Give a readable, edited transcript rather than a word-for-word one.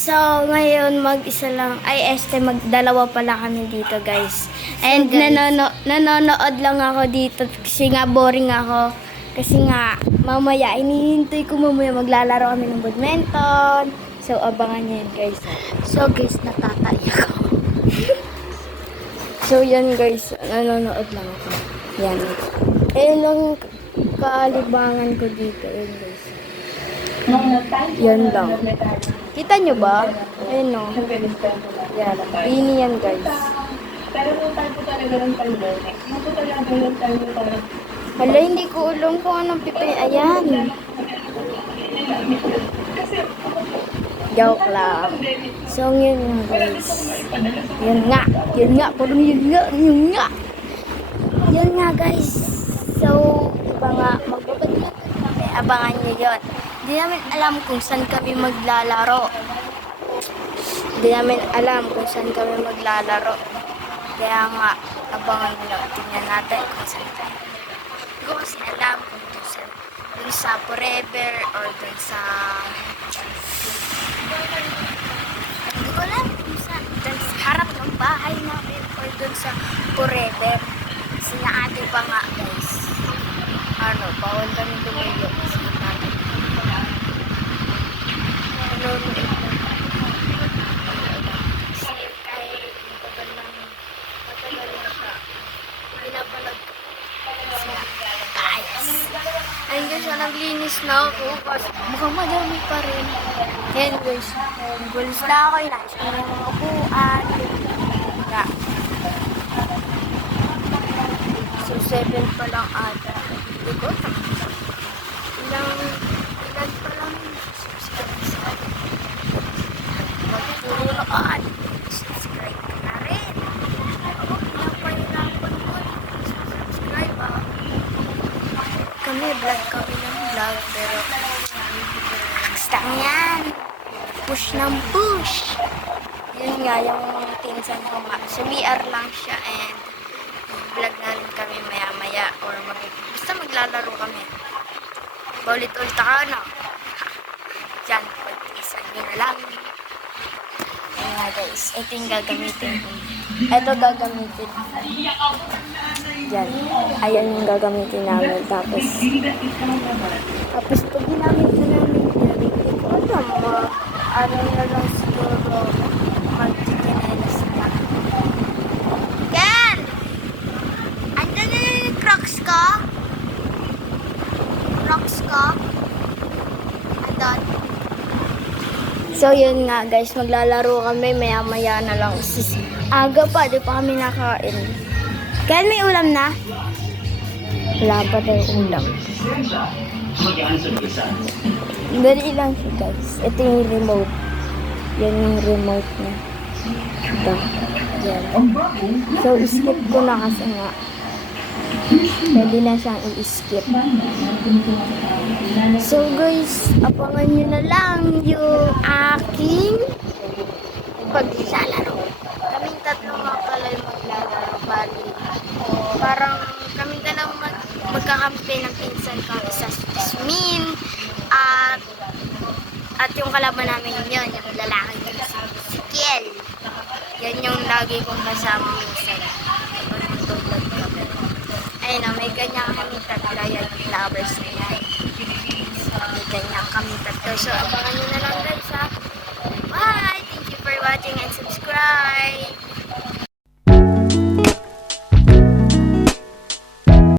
So, ngayon mag-isa lang, magdalawa pala kami dito guys. And guys, nanonood lang ako dito kasi nga boring ako. Kasi nga, mamaya, inihintay ko mamaya maglalaro kami ng badminton. So, abangan nyo yun guys. So guys, natataiyak ako. So, yan guys, nanonood lang ako. Yan. Ayun lang kaalibangan ko dito. Ayun guys. Yan lang. Kita nyo ba? Ayun no. Yan. Bini yan guys. Pero nung time po talaga ng pandemic, nung po talaga yung time po talaga. Hala, hindi ko alam kung anong pipin. Ayan. Joke lang. So, yun nga guys. Yun nga. Yun nga. Parang yun nga. Yun nga. Yun nga guys. So, diba nga, magbabadminton kami. Abangan nyo yun. Hindi namin alam kung saan kami maglalaro. Hindi namin alam kung saan kami maglalaro. Kaya nga, abangan nyo. Tingnan natin kung saan tayo. Hindi ko kasi alam kung dun sa Forever or dun sa... Hindi ko alam kung saan. Dun sa harap ng bahay namin or dun sa Forever. Kasi naate pa nga guys. Ano, bawal kami lumayo. Kasi naate. Ano, kasi kahit matagal na siya. Binabalag ko. Guys. Ayun guys, naglinis na ako. Kasi mukhang madami pa rin. Ayan guys. Gulis na ako. Inaayos ko na yung mga upuan. Yeah. So, 7 pa lang ata. Hindi ko. Ilan pa lang yung subscribe. Magpuruan. Subscribe ka na rin. Ilan pa yung nakapon mo. Subscribe ah. Kami, vlog kami ng vlog. Pero, basta yan. Push ng push. Yun nga, yung pinsan ko nga. Sa BR lang siya and vlog na rin kami maya-maya or basta maglalaro kami. Paulit-ulit ako, no? Diyan, pag-isan nyo na lang. Ayun nga guys, ito yung gagamitin ko. Ito gagamitin. Diyan. Ayan yung gagamitin namin. Tapos pag ginamit na namin yan, hindi ko alam, ano na lang siguro, mag-chikinelas na. Ken! Andun na yung Crocs ko? Crocs ko? Andun. So yun nga guys, maglalaro kami, maya-maya na lang. Aga pa, di pa kami nakain. Ken, may ulam na? Wala pa tayo ulam. Dali lang siya guys. Ito yung remote. Yan yung remote niya. Ito. Yan. So, skip ko na kasi nga. Pwede na siyang i-skip. So guys, abangan nyo na lang yung aking paglalaro. Kaming tatlo nga pala yung maglalaro. Parang kaming dalawa magkakampi ng pinsan ko. Isa si Jasmine at yung kalaban namin yun, yung lalaki yun, si Kiel. Yan yung lagi kong kasama minsan. Tulad kami. Ayun na, may ganyan kami tatlo. Yan yung flowers na yan. So, may ganyan kami tatlo. So, abangan nyo na lang guys ha. Bye! Thank you for watching and subscribe!